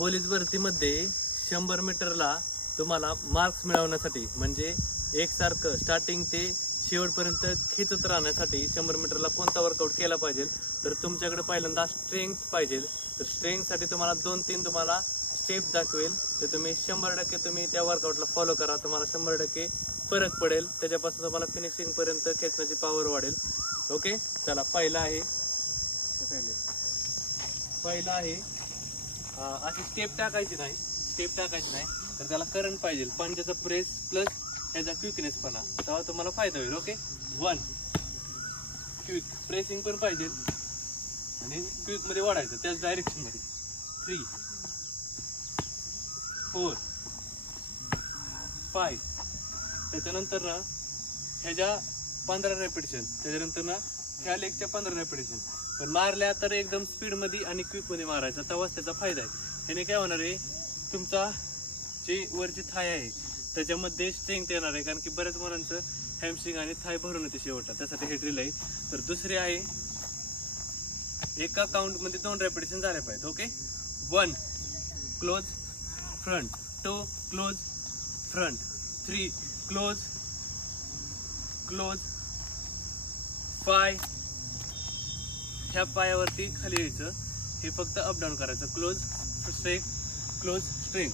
Police भरतीमध्ये 100 मीटरला तुम्हाला मार्क्स मिळवण्यासाठी म्हणजे एकसारखं स्टार्टिंग ते शेवटपर्यंत खेचत राहण्यासाठी 100 मीटरला कोणता वर्कआउट केला पाहिजे तर तुमच्याकडे पहिल्यांदा स्ट्रेंथ पाहिजे। तर स्ट्रेंथसाठी तुम्हाला 2-3 तुम्हाला स्टेप दाखवेल तर तुम्ही 100% तुम्ही त्या वर्कआउटला फॉलो करा, तुम्हाला 100% फरक पडेल, त्याच्यापासून तुम्हाला फिनिशिंग पर्यंत खेचण्याची पॉवर वाढेल। ओके, चला पहिला आहे अशी स्टेप टाकायची नाही तर त्याला करंट पाहिजे, पंजाचा प्रेस प्लस ह्याचा क्विकनेस पणा, तेव्हा तुम्हाला फायदा होईल। ओके, 1 क्विक प्रेसिंग पण पाहिजे आणि क्विक मध्ये वाढायचं त्याच डायरेक्शन मध्ये, 3 4 5 त्याच्यानंतर ना ह्याच्या 15 रेपिटेशन, त्याच्यानंतर ना ह्या लेगच्या 15 रेपिटेशन, पण मारल्या तर एकदम स्पीड मध्ये आणि क्विक मध्ये मारायचा, तेव्हाच त्याचा फायदा आहे। ह्याने काय होणार आहे, तुमचा जे वरची थाय आहे त्याच्यामध्ये स्ट्रेंथ येणार आहे, कारण की बऱ्याच मुलांचं हॅमस्ट्रिंग आणि थाय भरून येते शेवटला, त्यासाठी हे ड्रिल आहे। तर दुसरी आहे एका काउंट मध्ये 2 रेपिटेशन झाले पाहिजे। Okay, 1 close front, 2 close front, 3 close close, 5 ह्या पायावरती खाली यायचं, हे फक्त अपडाऊन करायचं, क्लोज स्ट्रेक क्लोज स्ट्रेक,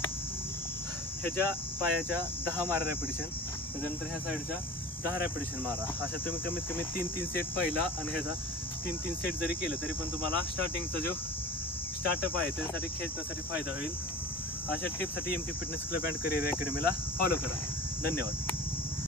ह्याच्या पायाच्या 10 मारा रेपिटेशन, त्याच्यानंतर ह्या साईडच्या 10 रेपिटेशन मारा, अशा तुम्ही कमीत कमी 3-3 सेट पहिला आणि ह्याचा 3-3 सेट जरी केलं तरी पण तुम्हाला स्टार्टिंगचा जो स्टार्टअप आहे त्यासाठी खेचण्यासाठी फायदा होईल। अशा टिप्ससाठी MK fitness club and career अकॅडमीला फॉलो करा। धन्यवाद।